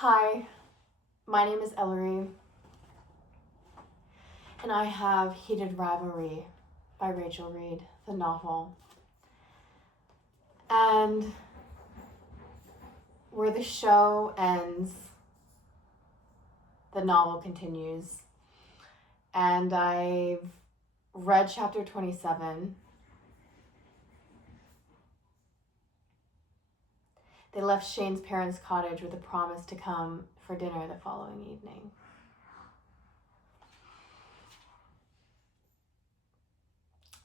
Hi, my name is Ellery, and I have Heated Rivalry by Rachel Reed, the novel. And where the show ends, the novel continues. And I've read chapter 27. They left Shane's parents' cottage with a promise to come for dinner the following evening.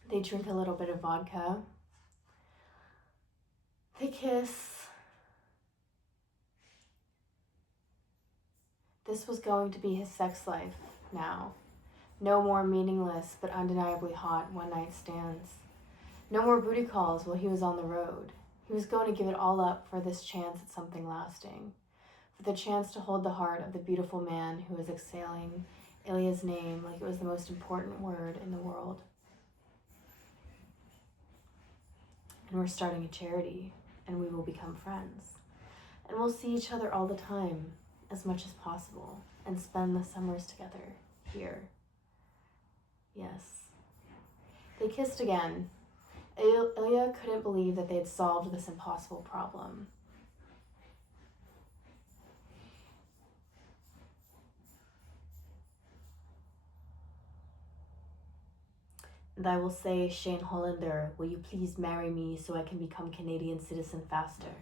They drink a little bit of vodka. They kiss. This was going to be his sex life now. No more meaningless but undeniably hot one-night stands. No more booty calls while he was on the road. He was going to give it all up for this chance at something lasting, for the chance to hold the heart of the beautiful man who was exhaling Ilya's name like it was the most important word in the world. And we're starting a charity, and we will become friends. And we'll see each other all the time, as much as possible, and spend the summers together here. Yes. They kissed again. Ilya couldn't believe that they had solved this impossible problem. And I will say, Shane Hollander, will you please marry me so I can become Canadian citizen faster?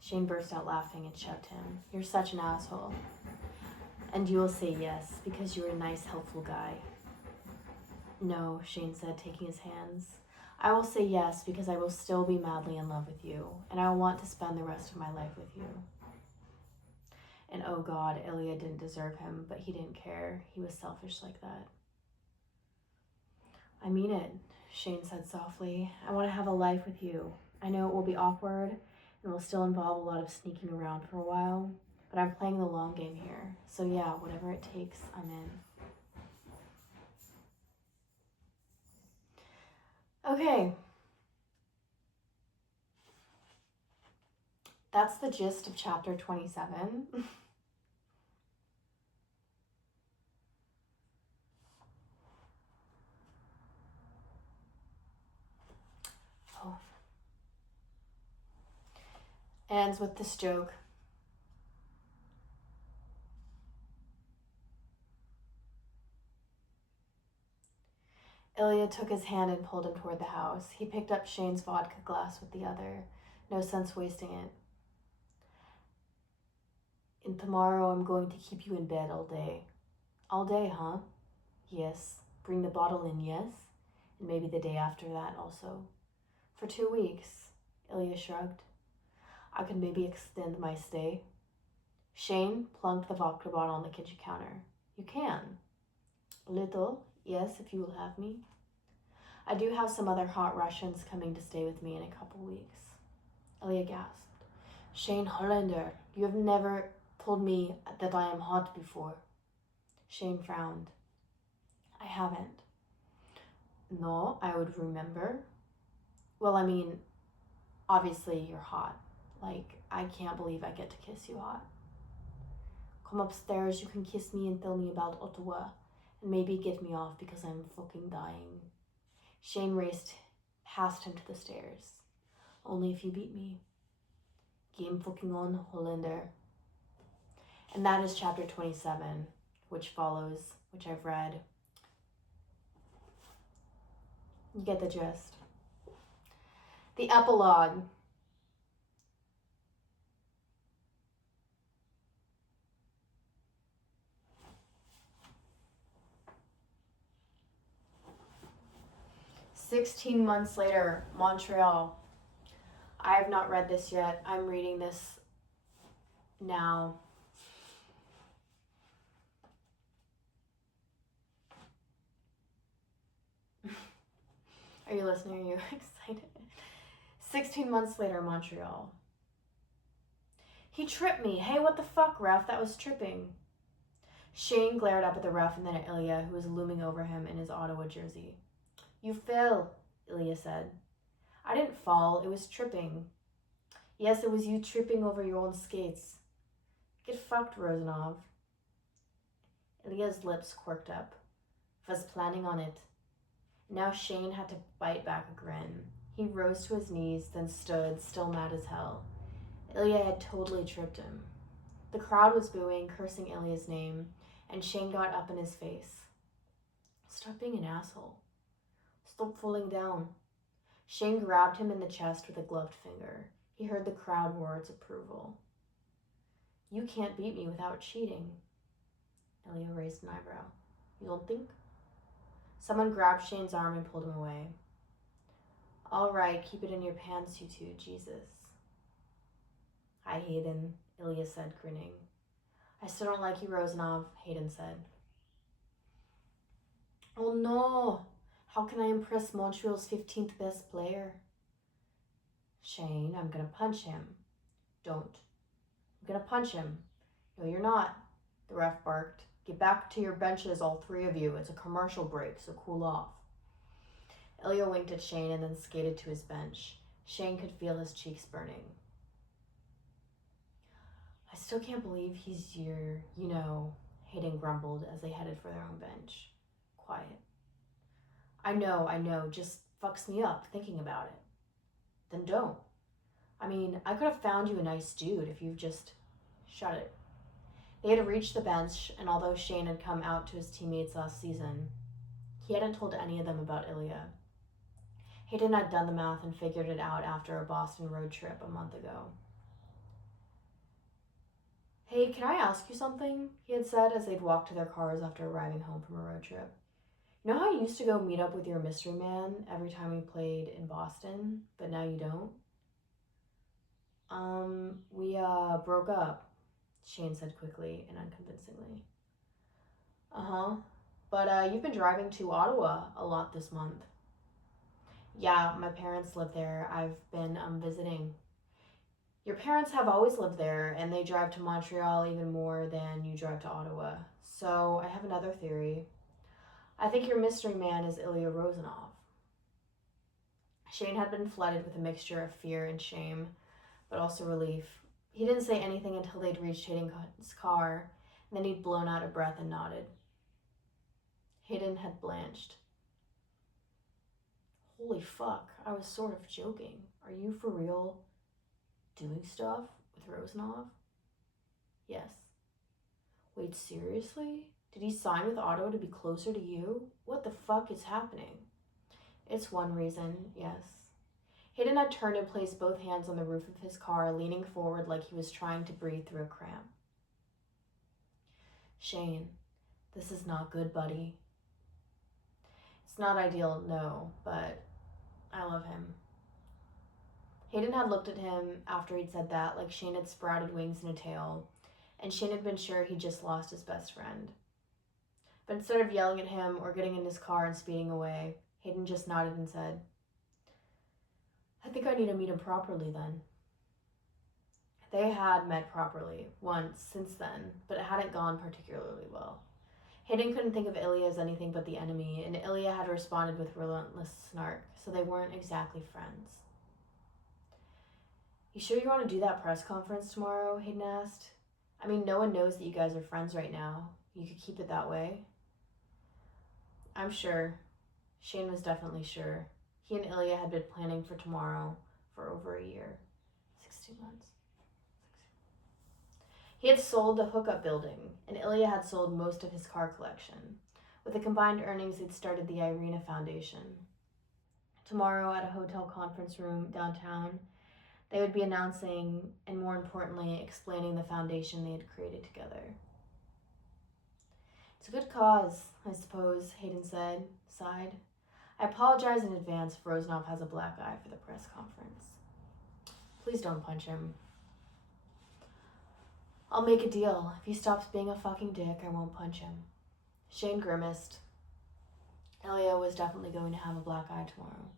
Shane burst out laughing and shoved him. You're such an asshole. And you will say yes, because you're a nice, helpful guy. No, Shane said, taking his hands. I will say yes, because I will still be madly in love with you, and I will want to spend the rest of my life with you. And oh God, Ilya didn't deserve him, but he didn't care. He was selfish like that. I mean it, Shane said softly. I want to have a life with you. I know it will be awkward, and will still involve a lot of sneaking around for a while, but I'm playing the long game here. So yeah, whatever it takes, I'm in. Okay. That's the gist of chapter 27. Oh. Ends with this joke. Ilya took his hand and pulled him toward the house. He picked up Shane's vodka glass with the other. No sense wasting it. And tomorrow I'm going to keep you in bed all day. All day, huh? Yes. Bring the bottle in, yes? And maybe the day after that also. For 2 weeks, Ilya shrugged. I could maybe extend my stay. Shane plunked the vodka bottle on the kitchen counter. You can. A little, yes, if you will have me. I do have some other hot Russians coming to stay with me in a couple weeks. Ilya gasped. Shane Hollander, you have never told me that I am hot before. Shane frowned. I haven't. No, I would remember. Well, I mean, obviously you're hot. Like, I can't believe I get to kiss you hot. Come upstairs, you can kiss me and tell me about Ottawa, and maybe get me off because I'm fucking dying. Shane raced past him to the stairs. Only if you beat me. Game fucking on, Hollander. And that is chapter 27, which follows, which I've read. You get the gist. The epilogue. "16 months later, Montreal." I have not read this yet. I'm reading this now. Are you listening? Are you excited? 16 months later, Montreal. He tripped me. Hey, what the fuck, ref? That was tripping. Shane glared up at the ref and then at Ilya, who was looming over him in his Ottawa jersey. You fell, Ilya said. I didn't fall. It was tripping. Yes, it was you tripping over your own skates. Get fucked, Rosanov. Ilya's lips quirked up. Was planning on it. Now Shane had to bite back a grin. He rose to his knees, then stood, still mad as hell. Ilya had totally tripped him. The crowd was booing, cursing Ilya's name, and Shane got up in his face. Stop being an asshole. Stop falling down. Shane grabbed him in the chest with a gloved finger. He heard the crowd roar its approval. You can't beat me without cheating. Ilya raised an eyebrow. You don't think? Someone grabbed Shane's arm and pulled him away. All right, keep it in your pants, you two, Jesus. Hi, Hayden, Ilya said, grinning. I still don't like you, Rosanov, Hayden said. Oh no! How can I impress Montreal's 15th best player? Shane, I'm gonna punch him. Don't. I'm gonna punch him. No, you're not, the ref barked. Get back to your benches, all three of you. It's a commercial break, so cool off. Ilya winked at Shane and then skated to his bench. Shane could feel his cheeks burning. I still can't believe he's here, Hayden grumbled as they headed for their own bench. Quiet. I know, just fucks me up thinking about it. Then don't. I mean, I could have found you a nice dude if you've just... Shut it. They had reached the bench, and although Shane had come out to his teammates last season, he hadn't told any of them about Ilya. Hayden had done the math and figured it out after a Boston road trip a month ago. Hey, can I ask you something? He had said as they'd walked to their cars after arriving home from a road trip. You know how you used to go meet up with your mystery man every time we played in Boston, but now you don't? We broke up, Shane said quickly and unconvincingly. Uh-huh. But you've been driving to Ottawa a lot this month. Yeah, my parents live there. I've been visiting. Your parents have always lived there, and they drive to Montreal even more than you drive to Ottawa. So I have another theory. I think your mystery man is Ilya Rosanov. Shane had been flooded with a mixture of fear and shame, but also relief. He didn't say anything until they'd reached Hayden's car, and then he'd blown out a breath and nodded. Hayden had blanched. Holy fuck, I was sort of joking. Are you for real doing stuff with Rosanov? Yes. Wait, seriously? Did he sign with Ottawa to be closer to you? What the fuck is happening? It's one reason, yes. Hayden had turned and placed both hands on the roof of his car, leaning forward like he was trying to breathe through a cramp. Shane, this is not good, buddy. It's not ideal, no, but I love him. Hayden had looked at him after he'd said that like Shane had sprouted wings and a tail, and Shane had been sure he'd just lost his best friend. But instead of yelling at him or getting in his car and speeding away, Hayden just nodded and said, I think I need to meet him properly then. They had met properly once since then, but it hadn't gone particularly well. Hayden couldn't think of Ilya as anything but the enemy, and Ilya had responded with relentless snark, so they weren't exactly friends. You sure you want to do that press conference tomorrow? Hayden asked. I mean, no one knows that you guys are friends right now. You could keep it that way. I'm sure. Shane was definitely sure. He and Ilya had been planning for tomorrow for over a year. 16 months. He had sold the hookup building, and Ilya had sold most of his car collection. With the combined earnings, they'd started the Irina Foundation. Tomorrow, at a hotel conference room downtown, they would be announcing, and more importantly, explaining the foundation they had created together. It's a good cause, I suppose, Hayden said, sighed. I apologize in advance if Rosanov has a black eye for the press conference. Please don't punch him. I'll make a deal. If he stops being a fucking dick, I won't punch him. Shane grimaced. Ilya was definitely going to have a black eye tomorrow.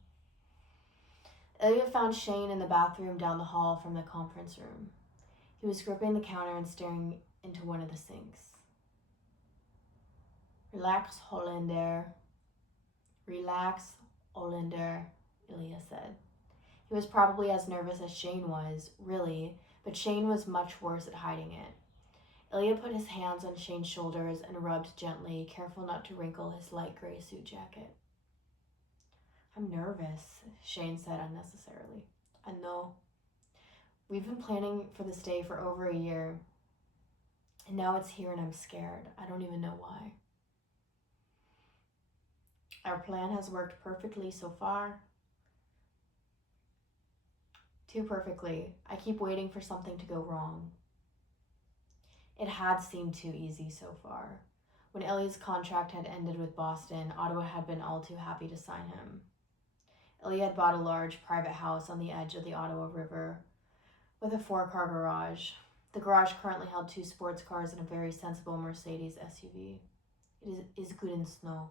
Ilya found Shane in the bathroom down the hall from the conference room. He was gripping the counter and staring into one of the sinks. Relax, Hollander. Relax, Hollander, Ilya said. He was probably as nervous as Shane was, really, but Shane was much worse at hiding it. Ilya put his hands on Shane's shoulders and rubbed gently, careful not to wrinkle his light gray suit jacket. I'm nervous, Shane said unnecessarily. I know. We've been planning for this day for over a year, and now it's here and I'm scared. I don't even know why. Our plan has worked perfectly so far. Too perfectly. I keep waiting for something to go wrong. It had seemed too easy so far. When Ilya's contract had ended with Boston, Ottawa had been all too happy to sign him. Ilya had bought a large private house on the edge of the Ottawa River with a 4-car garage. The garage currently held 2 sports cars and a very sensible Mercedes SUV. It is good in snow,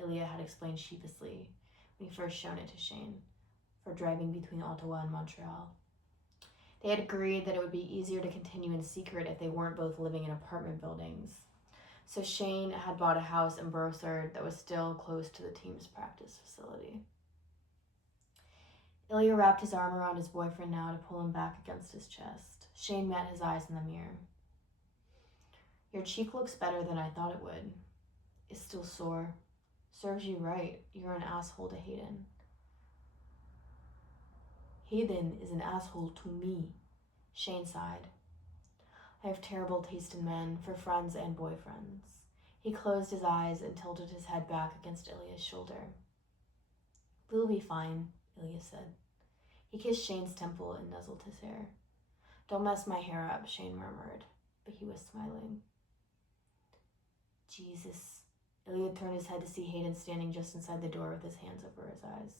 Ilya had explained sheepishly when he first shown it to Shane, for driving between Ottawa and Montreal. They had agreed that it would be easier to continue in secret if they weren't both living in apartment buildings. So Shane had bought a house in Brossard that was still close to the team's practice facility. Ilya wrapped his arm around his boyfriend now to pull him back against his chest. Shane met his eyes in the mirror. Your cheek looks better than I thought it would. It's still sore. Serves you right. You're an asshole to Hayden. Hayden is an asshole to me, Shane sighed. I have terrible taste in men, for friends and boyfriends. He closed his eyes and tilted his head back against Ilya's shoulder. We'll be fine, Ilya said. He kissed Shane's temple and nuzzled his hair. Don't mess my hair up, Shane murmured, but he was smiling. Jesus. Ilya turned his head to see Hayden standing just inside the door with his hands over his eyes.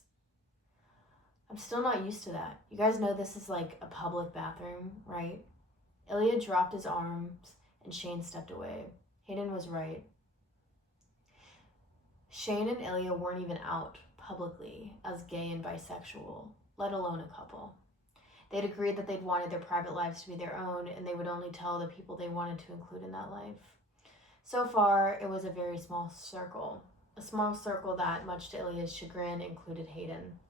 I'm still not used to that. You guys know this is like a public bathroom, right? Ilya dropped his arms and Shane stepped away. Hayden was right. Shane and Ilya weren't even out publicly as gay and bisexual, let alone a couple. They'd agreed that they'd wanted their private lives to be their own and they would only tell the people they wanted to include in that life. So far, it was a very small circle. A small circle that, much to Ilya's chagrin, included Hayden.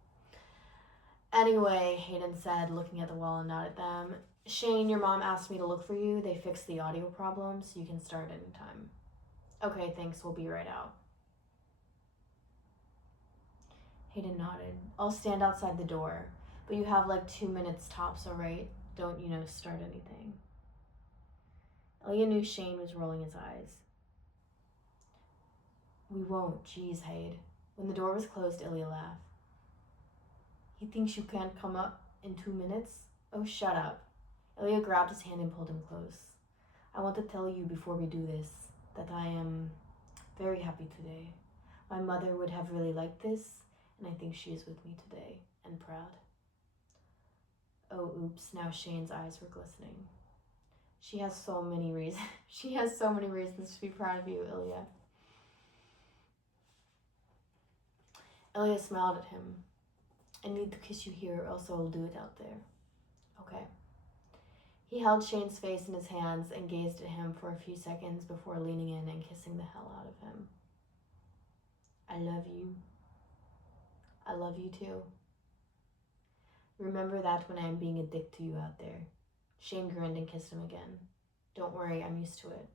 Anyway, Hayden said, looking at the wall and nodded at them. Shane, your mom asked me to look for you. They fixed the audio problem, so you can start anytime. Okay, thanks. We'll be right out. Hayden nodded. I'll stand outside the door, but you have like 2 minutes tops, all right? Don't, start anything. Ilya knew Shane was rolling his eyes. We won't. Geez, Hayden. When the door was closed, Ilya laughed. He thinks you can't come up in 2 minutes? Oh, shut up. Ilya grabbed his hand and pulled him close. I want to tell you before we do this that I am very happy today. My mother would have really liked this, and I think she is with me today and proud. Oh, oops, now Shane's eyes were glistening. She has so many reasons. She has so many reasons to be proud of you, Ilya. Ilya smiled at him. I need to kiss you here, or else I will do it out there. Okay. He held Shane's face in his hands and gazed at him for a few seconds before leaning in and kissing the hell out of him. I love you. I love you too. Remember that when I am being a dick to you out there. Shane grinned and kissed him again. Don't worry, I'm used to it.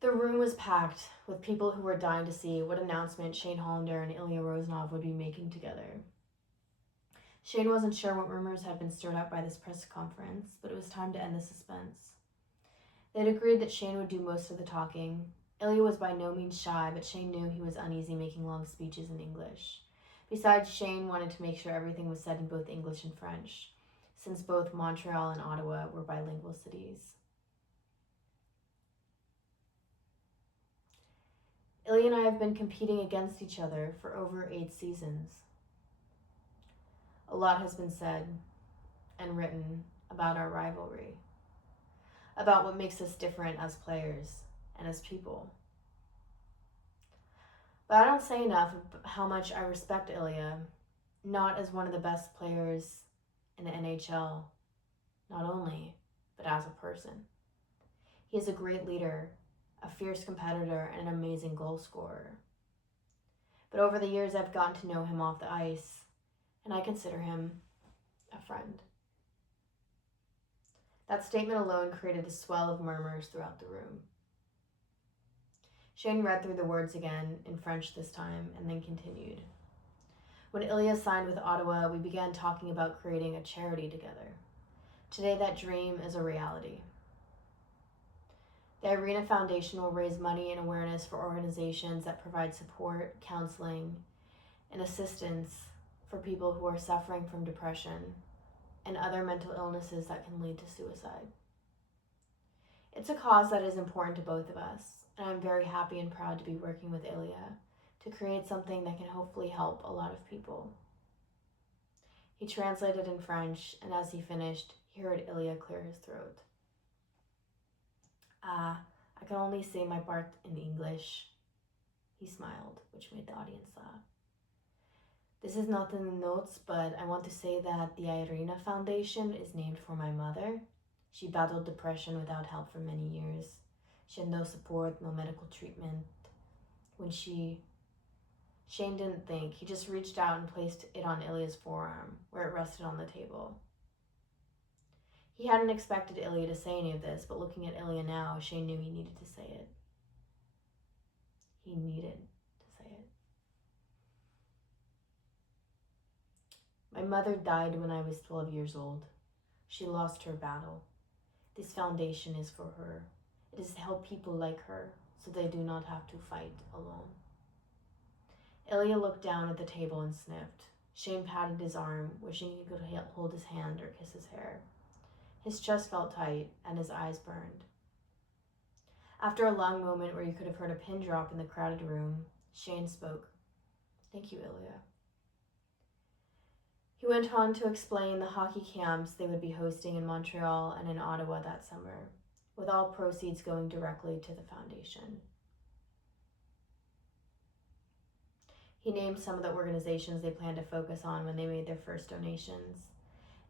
The room was packed with people who were dying to see what announcement Shane Hollander and Ilya Rosenov would be making together. Shane wasn't sure what rumors had been stirred up by this press conference, but it was time to end the suspense. They'd agreed that Shane would do most of the talking. Ilya was by no means shy, but Shane knew he was uneasy making long speeches in English. Besides, Shane wanted to make sure everything was said in both English and French, since both Montreal and Ottawa were bilingual cities. Ilya and I have been competing against each other for over 8 seasons. A lot has been said and written about our rivalry, about what makes us different as players and as people. But I don't say enough how much I respect Ilya, not as one of the best players in the NHL, not only, but as a person. He is a great leader, a fierce competitor, and an amazing goal scorer. But over the years, I've gotten to know him off the ice, and I consider him a friend. That statement alone created a swell of murmurs throughout the room. Shane read through the words again, in French this time, and then continued. When Ilya signed with Ottawa, we began talking about creating a charity together. Today, that dream is a reality. The Irina Foundation will raise money and awareness for organizations that provide support, counseling, and assistance for people who are suffering from depression and other mental illnesses that can lead to suicide. It's a cause that is important to both of us, and I'm very happy and proud to be working with Ilya to create something that can hopefully help a lot of people. He translated in French, and as he finished, he heard Ilya clear his throat. I can only say my part in English. He smiled, which made the audience laugh. This is not in the notes, but I want to say that the Irina Foundation is named for my mother. She battled depression without help for many years. She had no support, no medical treatment. Shane didn't think. He just reached out and placed it on Ilya's forearm, where it rested on the table. He hadn't expected Ilya to say any of this, but looking at Ilya now, Shane knew he needed to say it. He needed to say it. My mother died when I was 12 years old. She lost her battle. This foundation is for her. It is to help people like her, so they do not have to fight alone. Ilya looked down at the table and sniffed. Shane patted his arm, wishing he could hold his hand or kiss his hair. His chest felt tight, and his eyes burned. After a long moment where you could have heard a pin drop in the crowded room, Shane spoke. Thank you, Ilya. He went on to explain the hockey camps they would be hosting in Montreal and in Ottawa that summer, with all proceeds going directly to the foundation. He named some of the organizations they planned to focus on when they made their first donations,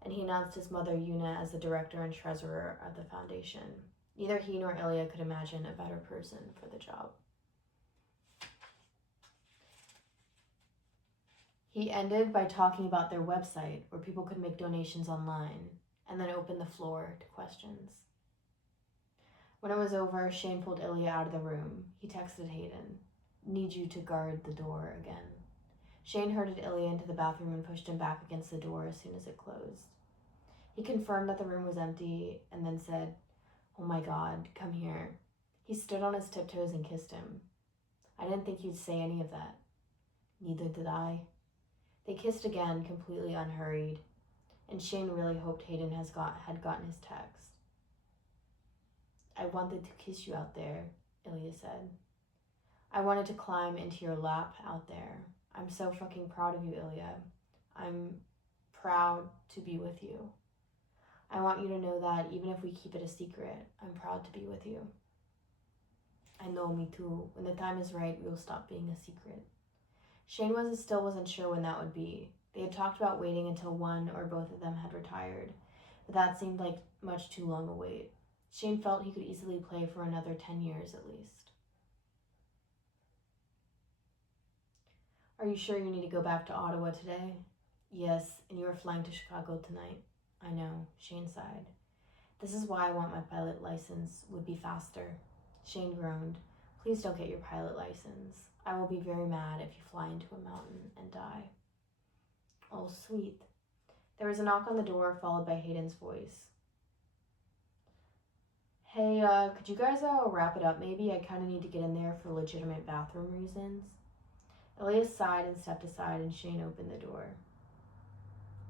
and he announced his mother, Yuna, as the director and treasurer of the foundation. Neither he nor Ilya could imagine a better person for the job. He ended by talking about their website, where people could make donations online, and then opened the floor to questions. When it was over, Shane pulled Ilya out of the room. He texted Hayden, "Need you to guard the door again." Shane herded Ilya into the bathroom and pushed him back against the door as soon as it closed. He confirmed that the room was empty and then said, "Oh my God, come here." He stood on his tiptoes and kissed him. "I didn't think you'd say any of that." "Neither did I." They kissed again, completely unhurried, and Shane really hoped Hayden had gotten his text. "I wanted to kiss you out there," Ilya said. "I wanted to climb into your lap out there. I'm so fucking proud of you, Ilya. I'm proud to be with you. I want you to know that even if we keep it a secret, I'm proud to be with you." "I know, me too. When the time is right, we will stop being a secret." Shane still wasn't sure when that would be. They had talked about waiting until one or both of them had retired, but that seemed like much too long a wait. Shane felt he could easily play for another 10 years at least. "Are you sure you need to go back to Ottawa today?" "Yes, and you are flying to Chicago tonight." "I know," Shane sighed. "This is why I want my pilot license. Would be faster." Shane groaned. "Please don't get your pilot license. I will be very mad if you fly into a mountain and die." "Oh, sweet." There was a knock on the door, followed by Hayden's voice. "Hey, could you guys wrap it up maybe? I kind of need to get in there for legitimate bathroom reasons." Ilya sighed and stepped aside, and Shane opened the door.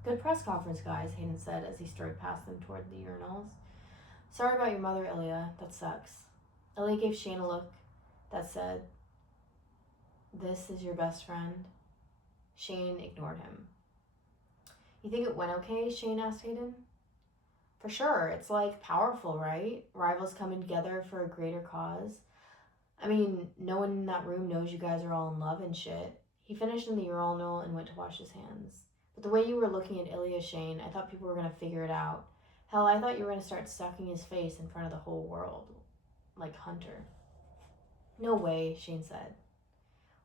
"Good press conference, guys," Hayden said as he strode past them toward the urinals. "Sorry about your mother, Ilya. That sucks." Ilya gave Shane a look that said, "This is your best friend?" Shane ignored him. "You think it went okay?" Shane asked Hayden. "For sure. It's like powerful, right? Rivals coming together for a greater cause. I mean, no one in that room knows you guys are all in love and shit." He finished in the urinal and went to wash his hands. "But the way you were looking at Ilya, Shane, I thought people were going to figure it out. Hell, I thought you were going to start sucking his face in front of the whole world. Like Hunter." "No way," Shane said.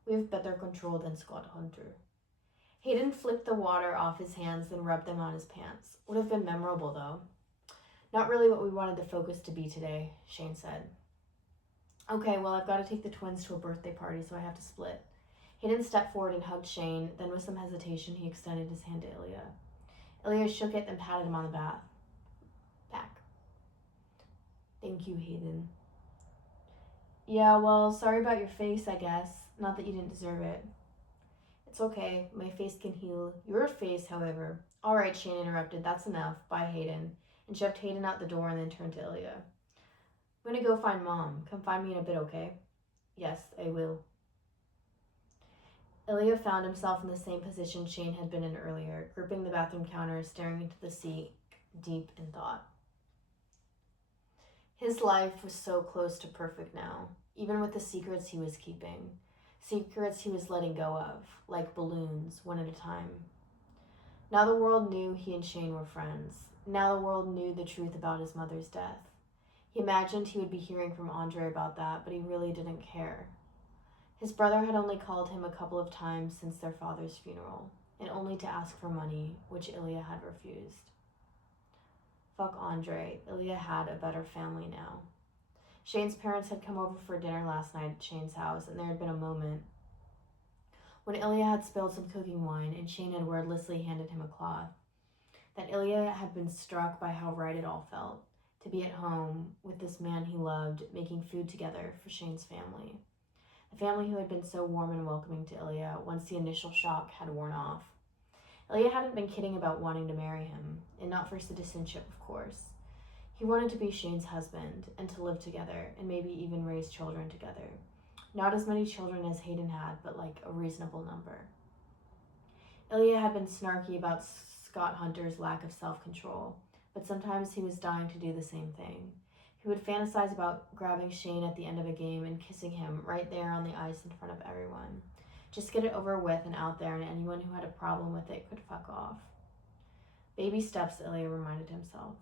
"We have better control than Scott Hunter." Hayden flicked the water off his hands, then rubbed them on his pants. Would have been memorable, though. Not really what we wanted the focus to be today, Shane said. Okay, well, I've got to take the twins to a birthday party, so I have to split. Hayden stepped forward and hugged Shane, then with some hesitation, he extended his hand to Ilya. Ilya shook it, then patted him on the back. Thank you, Hayden. Yeah, well, sorry about your face, I guess. Not that you didn't deserve it. It's okay. My face can heal. Your face, however. All right, Shane interrupted. That's enough. Bye, Hayden. And shoved Hayden out the door and then turned to Ilya. I'm going to go find Mom. Come find me in a bit, okay? Yes, I will. Ilya found himself in the same position Shane had been in earlier, gripping the bathroom counter, staring into the sink, deep in thought. His life was so close to perfect now, even with the secrets he was keeping, secrets he was letting go of, like balloons, one at a time. Now the world knew he and Shane were friends. Now the world knew the truth about his mother's death. He imagined he would be hearing from Andre about that, but he really didn't care. His brother had only called him a couple of times since their father's funeral, and only to ask for money, which Ilya had refused. Fuck Andre, Ilya had a better family now. Shane's parents had come over for dinner last night at Shane's house, and there had been a moment when Ilya had spilled some cooking wine and Shane had wordlessly handed him a cloth, that Ilya had been struck by how right it all felt, to be at home with this man he loved, making food together for Shane's family. The family who had been so warm and welcoming to Ilya once the initial shock had worn off. Ilya hadn't been kidding about wanting to marry him, and not for citizenship, of course. He wanted to be Shane's husband, and to live together, and maybe even raise children together. Not as many children as Hayden had, but like a reasonable number. Ilya had been snarky about Scott Hunter's lack of self-control, but sometimes he was dying to do the same thing. He would fantasize about grabbing Shane at the end of a game and kissing him right there on the ice in front of everyone. Just get it over with and out there, and anyone who had a problem with it could fuck off. Baby steps, Ilya reminded himself.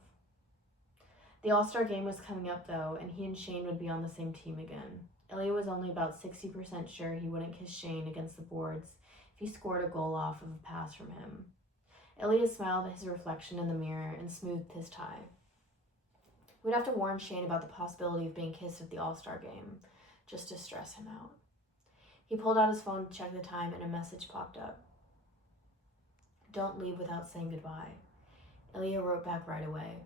The All-Star game was coming up, though, and he and Shane would be on the same team again. Ilya was only about 60% sure he wouldn't kiss Shane against the boards if he scored a goal off of a pass from him. Ilya smiled at his reflection in the mirror and smoothed his tie. We'd have to warn Shane about the possibility of being kissed at the All-Star game, just to stress him out. He pulled out his phone to check the time, and a message popped up. Don't leave without saying goodbye. Ilya wrote back right away.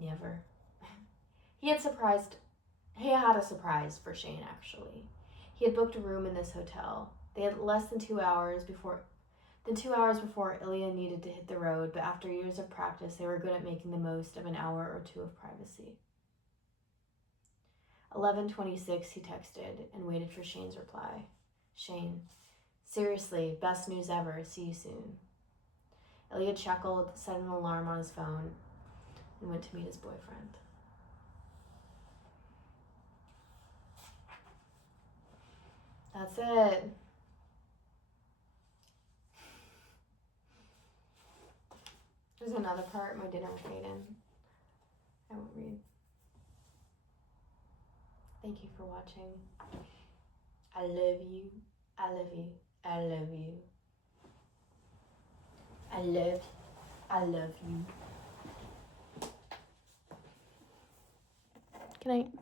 Never. He had a surprise for Shane, actually. He had booked a room in this hotel. They had less than 2 hours before Ilya needed to hit the road, but after years of practice, they were good at making the most of an hour or two of privacy. 11:26, he texted and waited for Shane's reply. Shane, seriously, best news ever. See you soon. Ilya chuckled, set an alarm on his phone, and went to meet his boyfriend. That's it. There's another part, my dinner with Hayden. I won't read. Thank you for watching. I love you. I love you. I love you. I love you. Good night.